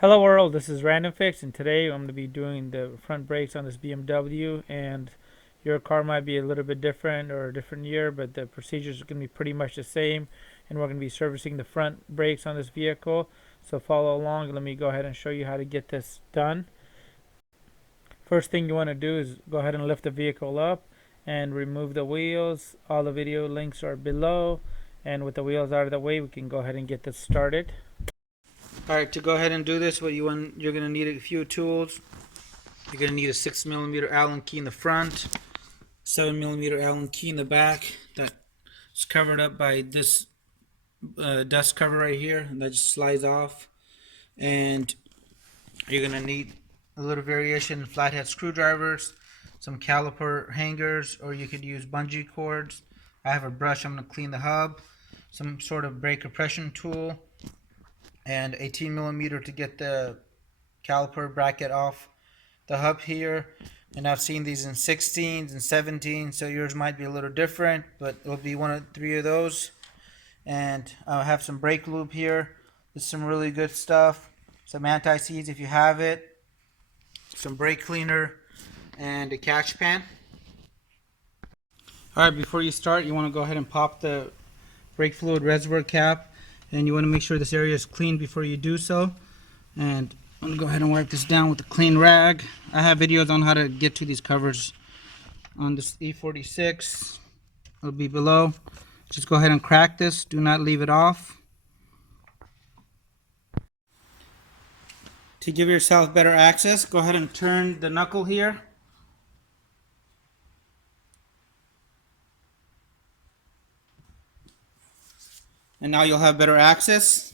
Hello world, this is Random Fix, and today I'm going to be doing the front brakes on this BMW. And your car might be a little bit different or a different year, but the procedures are going to be pretty much the same, and we're going to be servicing the front brakes on this vehicle. So follow along. Let me go ahead and show you how to get this done. First thing you want to do is go ahead and lift the vehicle up and remove the wheels. All the video links are below, and with the wheels out of the way, we can go ahead and get this started. Alright, to go ahead and do this, you're going to need a few tools. You're going to need a 6mm Allen key in the front, 7mm Allen key in the back that's covered up by this dust cover right here, and that just slides off. And you're going to need a little variation flathead screwdrivers, some caliper hangers, or you could use bungee cords. I have a brush. I'm going to clean the hub, some sort of brake compression tool, and 18mm to get the caliper bracket off the hub here. And I've seen these in 16s and 17s, so yours might be a little different, but it'll be one of three of those. And I have some brake lube here. This is some really good stuff. Some anti-seize if you have it, some brake cleaner, and a catch pan. Alright, before you start, you want to go ahead and pop the brake fluid reservoir cap, and you want to make sure this area is clean before you do so. And I'm going to go ahead and wipe this down with a clean rag. I have videos on how to get to these covers on this E46. It'll be below. Just go ahead and crack this. Do not leave it off. To give yourself better access, go ahead and turn the knuckle here. And now you'll have better access.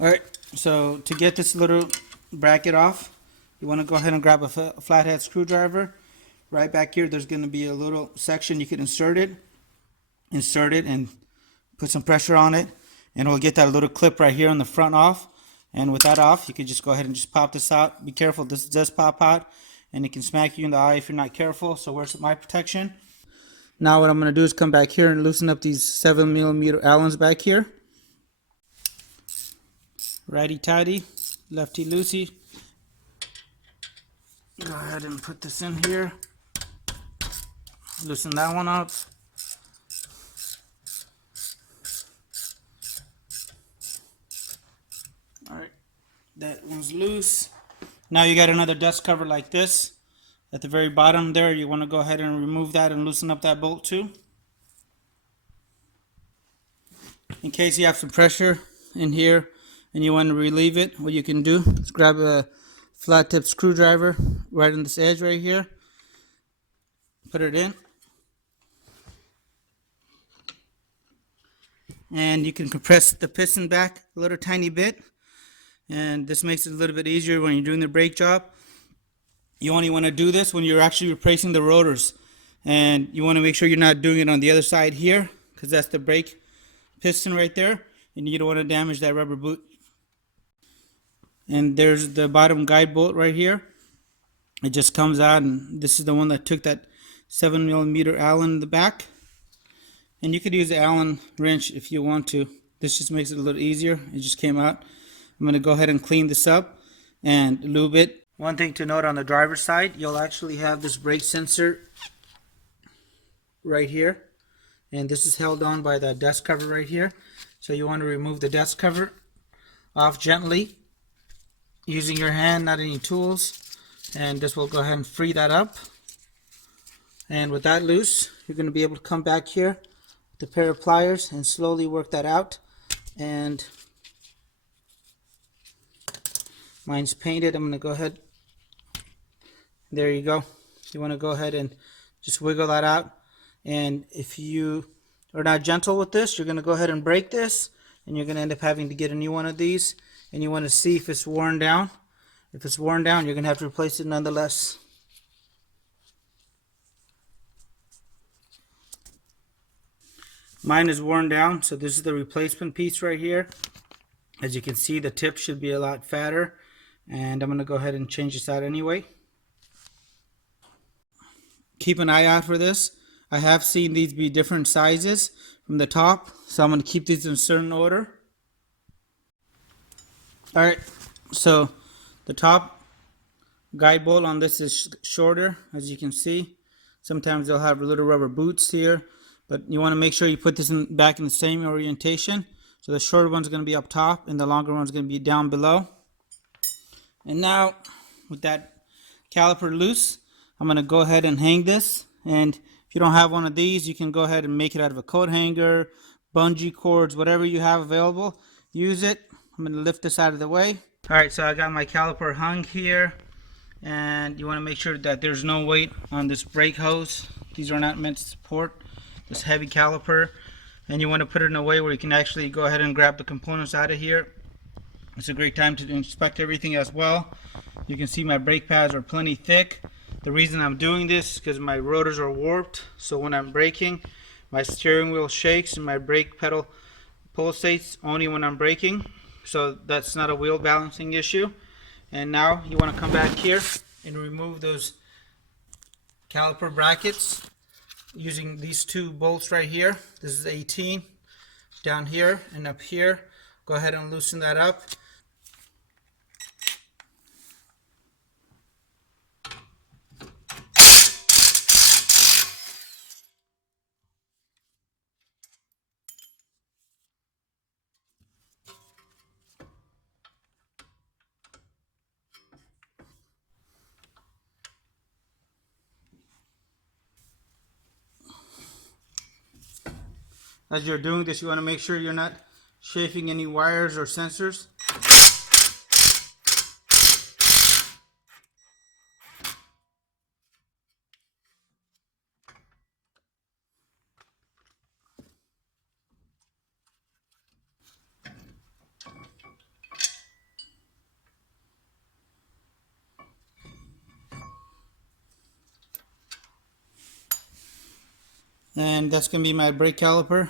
Alright, so to get this little bracket off, you want to go ahead and grab a flathead screwdriver. Right back here, there's going to be a little section you can insert it and put some pressure on it, and it'll get that little clip right here on the front off. And with that off, you can just go ahead and just pop this out. Be careful, this does pop out and it can smack you in the eye if you're not careful, so where's my protection? Now what I'm going to do is come back here and loosen up these 7mm Allens back here. Righty tighty, lefty loosey. Go ahead and put this in here. Loosen that one up. Alright, that one's loose. Now you got another dust cover like this. At the very bottom there, you want to go ahead and remove that and loosen up that bolt too. In case you have some pressure in here and you want to relieve it, what you can do is grab a flat tip screwdriver right on this edge right here. Put it in. And you can compress the piston back a little tiny bit. And this makes it a little bit easier when you're doing the brake job. You only want to do this when you're actually replacing the rotors, and you want to make sure you're not doing it on the other side here, because that's the brake piston right there, and you don't want to damage that rubber boot. And there's the bottom guide bolt right here. It just comes out, and this is the one that took that 7mm Allen in the back. And you could use the Allen wrench if you want to. This just makes it a little easier. It just came out. I'm going to go ahead and clean this up and lube it. One thing to note on the driver's side, you'll actually have this brake sensor right here, and this is held on by the dust cover right here. So you want to remove the dust cover off gently using your hand, not any tools, and this will go ahead and free that up. And with that loose, you're going to be able to come back here with a pair of pliers and slowly work that out. And mine's painted. I'm going to go ahead. There you go. You want to go ahead and just wiggle that out. And if you are not gentle with this, you're going to go ahead and break this, and you're going to end up having to get a new one of these. And you want to see if it's worn down. If it's worn down, you're going to have to replace it nonetheless. Mine is worn down, so this is the replacement piece right here. As you can see, the tip should be a lot fatter, and I'm going to go ahead and change this out anyway. Keep an eye out for this. I have seen these be different sizes from the top, so I'm going to keep these in a certain order. Alright, So the top guide bolt on this is shorter, as you can see. Sometimes they'll have little rubber boots here, but you want to make sure you put this back in the same orientation. So the shorter one's going to be up top and the longer one's going to be down below. And now with that caliper loose, I'm going to go ahead and hang this. And if you don't have one of these, you can go ahead and make it out of a coat hanger, bungee cords, whatever you have available. Use it. I'm going to lift this out of the way. Alright, so I got my caliper hung here. And you want to make sure that there's no weight on this brake hose. These are not meant to support this heavy caliper. And you want to put it in a way where you can actually go ahead and grab the components out of here. It's a great time to inspect everything as well. You can see my brake pads are plenty thick. The reason I'm doing this is because my rotors are warped, so when I'm braking, my steering wheel shakes and my brake pedal pulsates only when I'm braking. So that's not a wheel balancing issue. And now you want to come back here and remove those caliper brackets using these two bolts right here. This is 18 down here and up here. Go ahead and loosen that up. As you're doing this, you want to make sure you're not chafing any wires or sensors. And that's going to be my brake caliper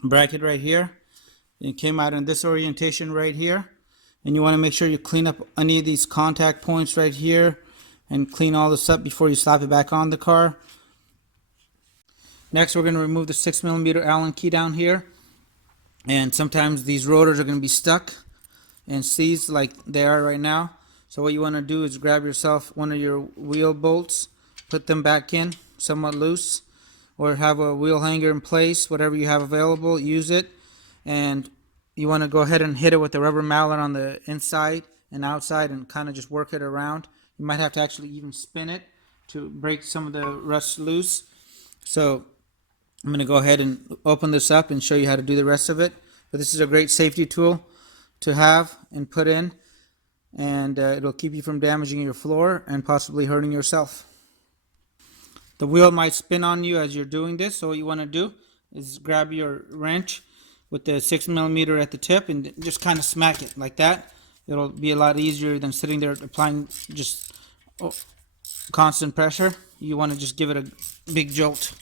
bracket right here. It came out in this orientation right here. And you want to make sure you clean up any of these contact points right here and clean all this up before you slap it back on the car. Next, we're going to remove the 6mm Allen key down here. And sometimes these rotors are going to be stuck and seized like they are right now. So what you want to do is grab yourself one of your wheel bolts, put them back in somewhat loose, or have a wheel hanger in place, whatever you have available, use it. And you want to go ahead and hit it with the rubber mallet on the inside and outside and kind of just work it around. You might have to actually even spin it to break some of the rust loose. So I'm going to go ahead and open this up and show you how to do the rest of it. But this is a great safety tool to have and put in, and it'll keep you from damaging your floor and possibly hurting yourself. The wheel might spin on you as you're doing this, so what you want to do is grab your wrench with the 6mm at the tip and just kind of smack it like that. It'll be a lot easier than sitting there applying just constant pressure. You want to just give it a big jolt.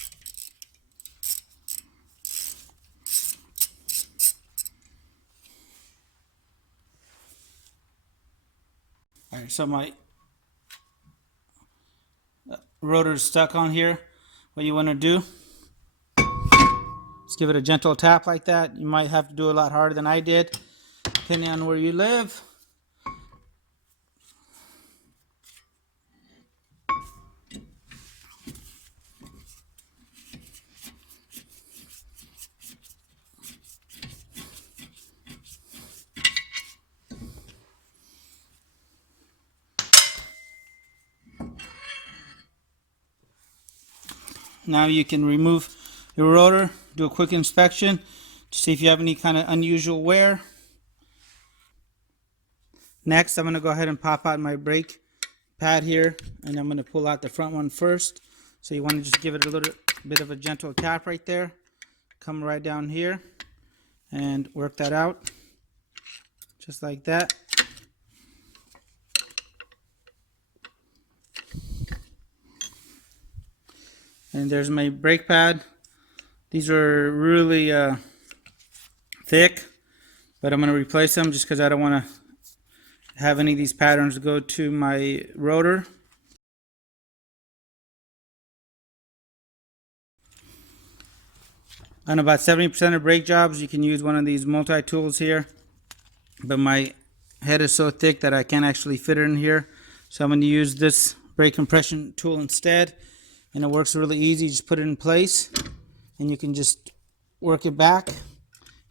Alright, so my rotor is stuck on here. What you want to do is give it a gentle tap like that. You might have to do a lot harder than I did, depending on where you live. Now you can remove your rotor, do a quick inspection to see if you have any kind of unusual wear. Next, I'm going to go ahead and pop out my brake pad here, and I'm going to pull out the front one first. So you want to just give it a little bit of a gentle tap right there. Come right down here and work that out, just like that. And there's my brake pad. These are really thick, but I'm going to replace them just because I don't want to have any of these patterns go to my rotor. On about 70% of brake jobs, you can use one of these multi-tools here, but my head is so thick that I can't actually fit it in here. So I'm going to use this brake compression tool instead. And it works really easy. Just put it in place and you can just work it back.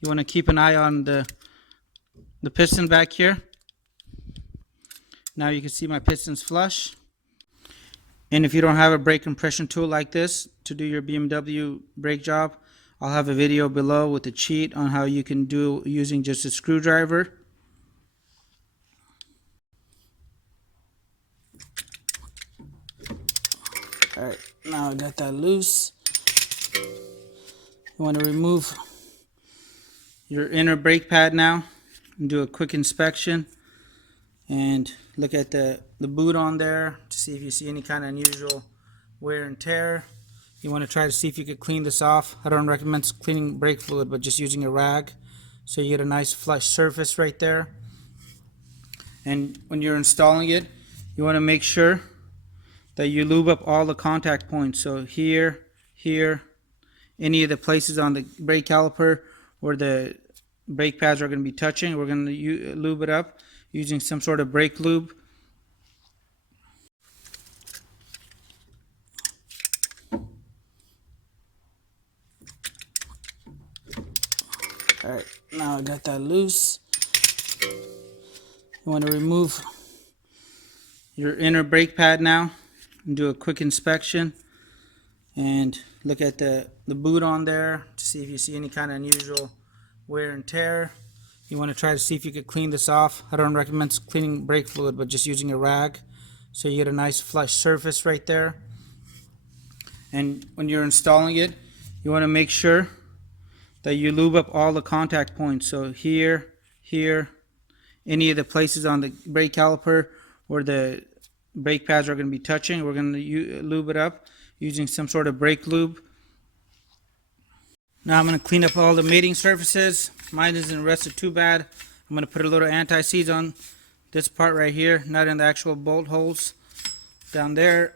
You want to keep an eye on the piston back here. Now you can see my pistons flush. And if you don't have a brake compression tool like this to do your BMW brake job, I'll have a video below with a cheat on how you can do using just a screwdriver. Alright, now I got that loose. You want to remove your inner brake pad now and do a quick inspection and look at the boot on there to see if you see any kind of unusual wear and tear. You want to try to see if you could clean this off. I don't recommend cleaning brake fluid, but just using a rag so you get a nice flush surface right there. And when you're installing it, you want to make sure that you lube up all the contact points. So here, any of the places on the brake caliper where the brake pads are going to be touching, we're going to lube it up using some sort of brake lube. Alright, now I got that loose. You want to remove your inner brake pad now and do a quick inspection and look at the boot on there to see if you see any kind of unusual wear and tear. You want to try to see if you could clean this off. I don't recommend cleaning brake fluid, but just using a rag so you get a nice flush surface right there. And when you're installing it, you want to make sure that you lube up all the contact points. So here, any of the places on the brake caliper where the brake pads are going to be touching, we're going to lube it up using some sort of brake lube. Now I'm going to clean up all the mating surfaces. Mine isn't rusted too bad. I'm going to put a little anti-seize on this part right here, not in the actual bolt holes. Down there,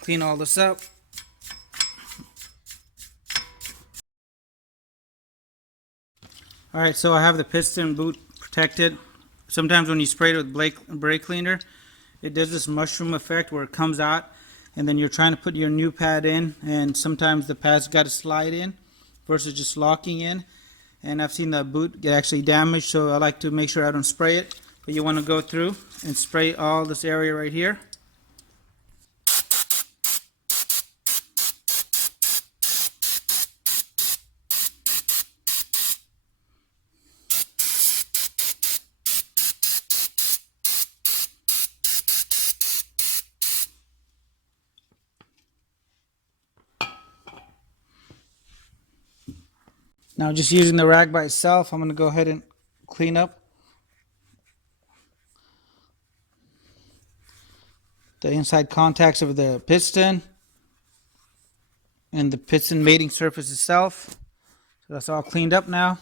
clean all this up. Alright, so I have the piston boot protected. Sometimes when you spray it with brake cleaner, it does this mushroom effect where it comes out and then you're trying to put your new pad in and sometimes the pad's got to slide in versus just locking in. And I've seen the boot get actually damaged, so I like to make sure I don't spray it. But you want to go through and spray all this area right here. Now just using the rag by itself, I'm going to go ahead and clean up the inside contacts of the piston and the piston mating surface itself. So that's all cleaned up now.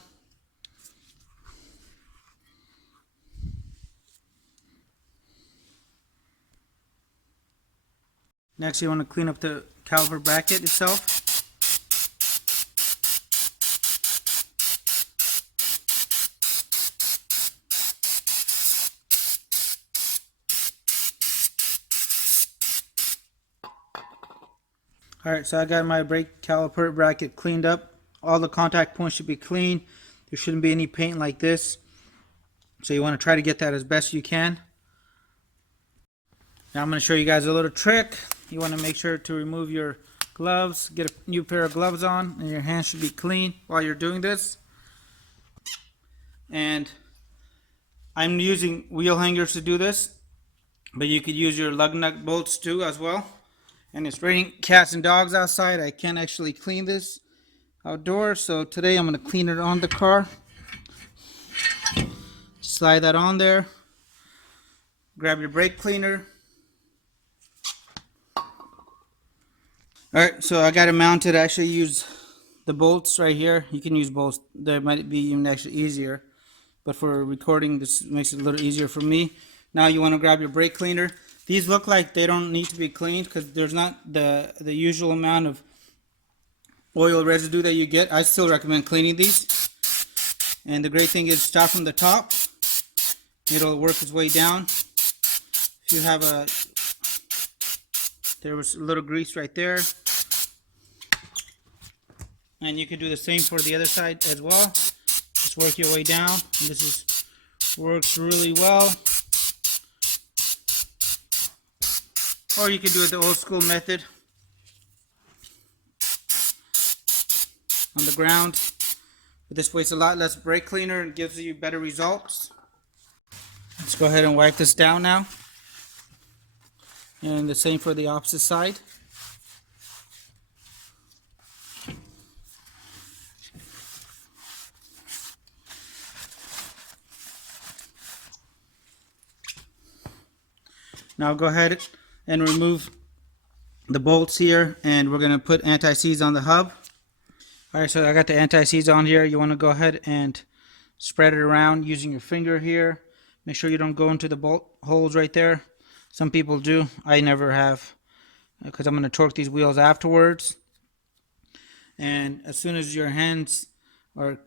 Next you want to clean up the caliper bracket itself. Alright, so I got my brake caliper bracket cleaned up. All the contact points should be clean. There shouldn't be any paint like this. So you want to try to get that as best you can. Now I'm going to show you guys a little trick. You want to make sure to remove your gloves. Get a new pair of gloves on and your hands should be clean while you're doing this. And I'm using wheel hangers to do this. But you could use your lug nut bolts too as well. And it's raining cats and dogs outside. I can't actually clean this outdoors, so today I'm going to clean it on the car. Slide that on there. Grab your brake cleaner. Alright, so I got it mounted. I actually use the bolts right here. You can use bolts. That might be even actually easier. But for recording, this makes it a little easier for me. Now you want to grab your brake cleaner. These look like they don't need to be cleaned because there's not the usual amount of oil residue that you get. I still recommend cleaning these. And the great thing is start from the top It'll work its way down. If you have there was a little grease right there. And you can do the same for the other side as well. Just work your way down. And this works really well. Or you can do it the old school method on the ground. But this way it's a lot less brake cleaner and gives you better results. Let's go ahead and wipe this down now. And the same for the opposite side. Now go ahead and remove the bolts here, and we're going to put anti-seize on the hub. Alright, so I got the anti-seize on here. You want to go ahead and spread it around using your finger here. Make sure you don't go into the bolt holes right there. Some people do. I never have, because I'm going to torque these wheels afterwards. And as soon as your hands are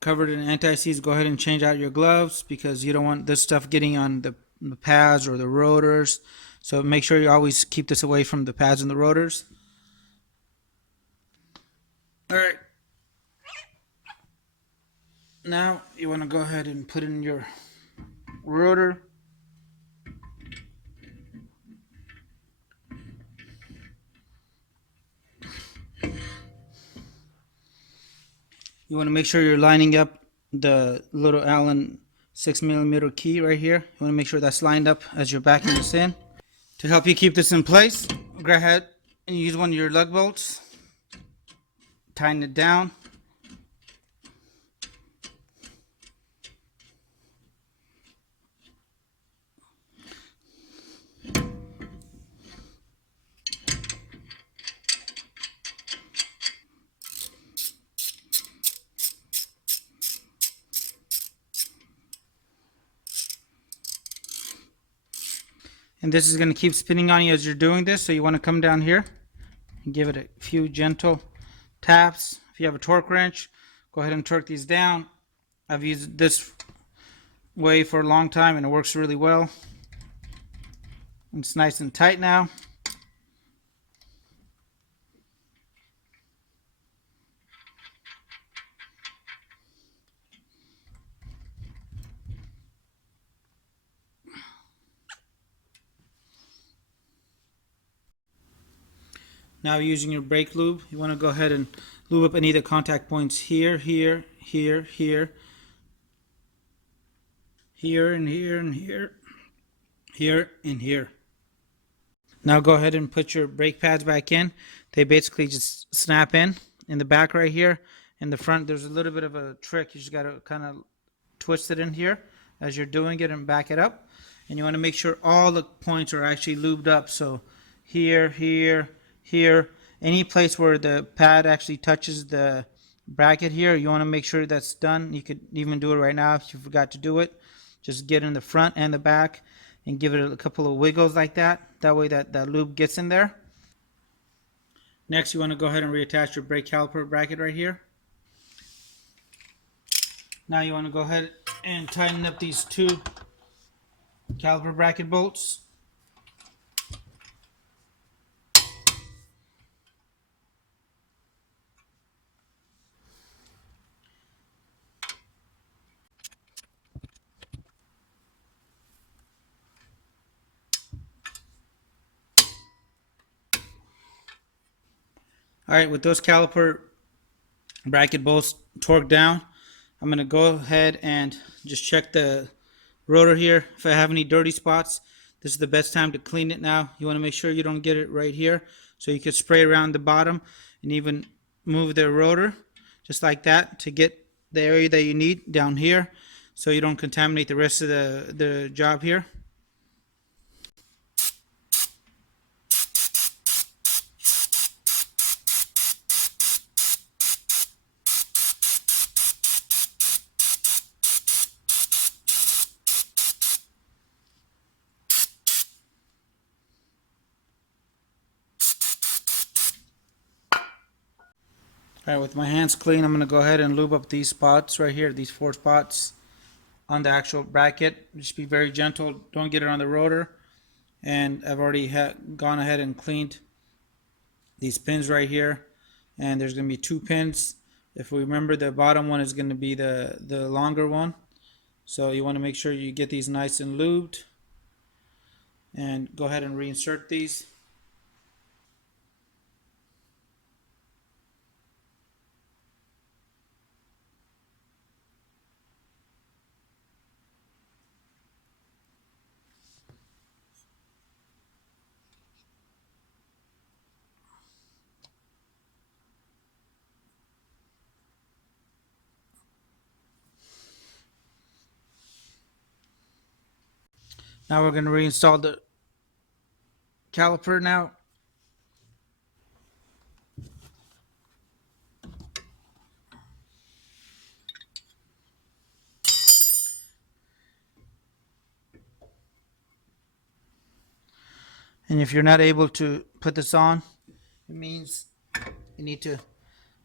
covered in anti-seize, go ahead and change out your gloves, because you don't want this stuff getting on the pads or the rotors. So make sure you always keep this away from the pads and the rotors. Alright, now you want to go ahead and put in your rotor. You want to make sure you're lining up the little Allen 6mm key right here. You want to make sure that's lined up as you're backing this in. To help you keep this in place, go ahead and use one of your lug bolts. Tighten it down. And this is going to keep spinning on you as you're doing this, so you want to come down here and give it a few gentle taps. If you have a torque wrench, go ahead and torque these down. I've used this way for a long time and it works really well. It's nice and tight now. Now using your brake lube, you want to go ahead and lube up any of the contact points here, here, here, here, here, and here, and here, here, and here. Now go ahead and put your brake pads back in. They basically just snap in the back right here. In the front, there's a little bit of a trick. You just got to kind of twist it in here as you're doing it and back it up. And you want to make sure all the points are actually lubed up. So here, here, here, any place where the pad actually touches the bracket here, you want to make sure that's done. You could even do it right now if you forgot to do it. Just get in the front and the back and give it a couple of wiggles like that. That way that lube gets in there. Next, you want to go ahead and reattach your brake caliper bracket right here. Now you want to go ahead and tighten up these two caliper bracket bolts. Alright, with those caliper bracket bolts torqued down, I'm going to go ahead and just check the rotor here. If I have any dirty spots, this is the best time to clean it now. You want to make sure you don't get it right here. So you could spray around the bottom and even move the rotor just like that to get the area that you need down here so you don't contaminate the rest of the job here. Alright, with my hands clean, I'm going to go ahead and lube up these spots right here, these 4 spots on the actual bracket. Just be very gentle. Don't get it on the rotor. And I've already gone ahead and cleaned these pins right here. And there's going to be 2 pins. If we remember, the bottom one is going to be the longer one. So you want to make sure you get these nice and lubed. And go ahead and reinsert these. Now we're going to reinstall the caliper now. And if you're not able to put this on, it means you need to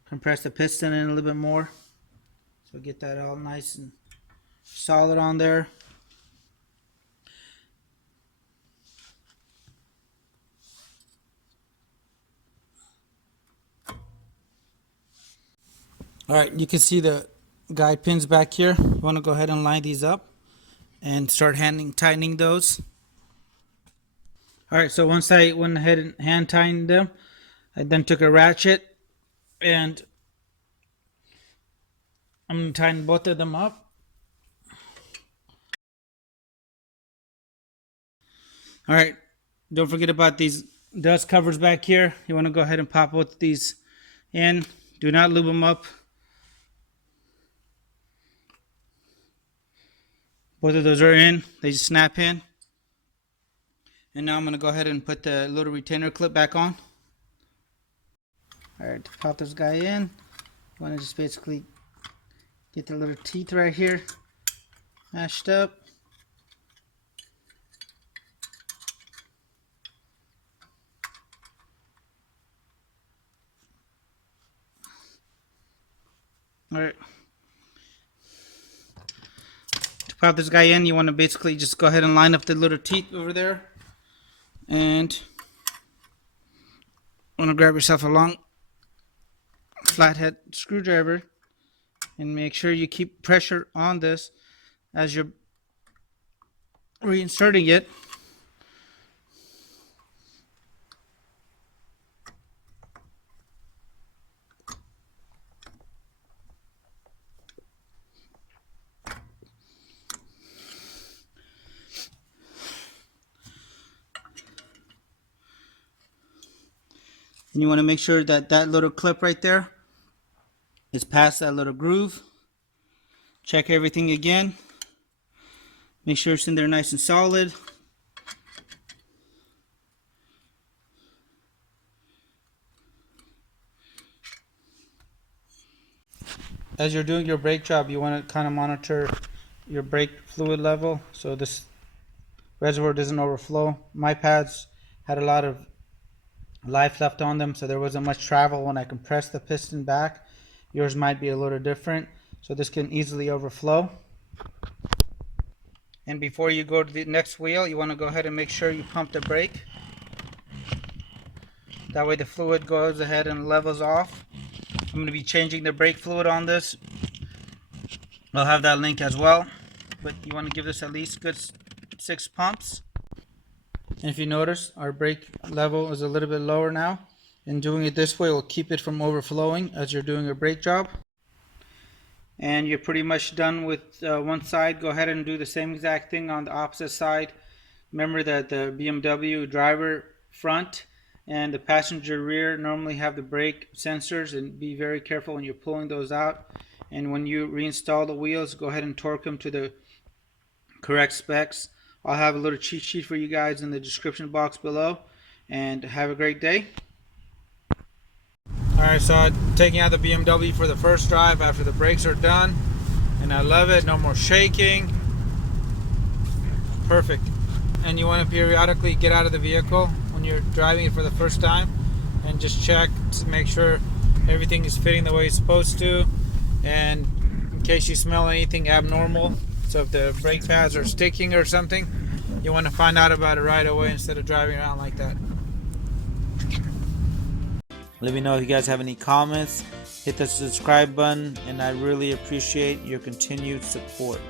compress the piston in a little bit more. So get that all nice and solid on there. Alright, you can see the guide pins back here. You want to go ahead and line these up and start tightening those. Alright, so once I went ahead and hand tightened them, I then took a ratchet and I'm going to tighten both of them up. Alright, don't forget about these dust covers back here. You want to go ahead and pop both of these in. Do not lube them up. Both of those are in. They just snap in. And now I'm going to go ahead and put the little retainer clip back on. Alright, to pop this guy in, you want to just basically get the little teeth right here mashed up. Alright. To pop this guy in, you want to basically just go ahead and line up the little teeth over there. And want to grab yourself a long flathead screwdriver and make sure you keep pressure on this as you're reinserting it. And you want to make sure that that little clip right there is past that little groove. Check everything again. Make sure it's in there nice and solid. As you're doing your brake job, you want to kind of monitor your brake fluid level so this reservoir doesn't overflow. My pads had a lot of life left on them, so there wasn't much travel when I compressed the piston back. Yours might be a little different, so this can easily overflow. And before you go to the next wheel, you want to go ahead and make sure you pump the brake. That way the fluid goes ahead and levels off. I'm going to be changing the brake fluid on this. I'll have that link as well, but you want to give this at least good 6 pumps. And if you notice, our brake level is a little bit lower now. And doing it this way will keep it from overflowing as you're doing a brake job. And you're pretty much done with one side. Go ahead and do the same exact thing on the opposite side. Remember that the BMW driver front and the passenger rear normally have the brake sensors, and be very careful when you're pulling those out. And when you reinstall the wheels, go ahead and torque them to the correct specs. I'll have a little cheat sheet for you guys in the description box below, and have a great day. Alright, so I'm taking out the BMW for the first drive after the brakes are done, and I love it. No more shaking. Perfect. And you want to periodically get out of the vehicle when you're driving it for the first time and just check to make sure everything is fitting the way it's supposed to. And in case you smell anything abnormal, So if the brake pads are sticking or something, you want to find out about it right away instead of driving around like that. Let me know if you guys have any comments. Hit the subscribe button, and I really appreciate your continued support.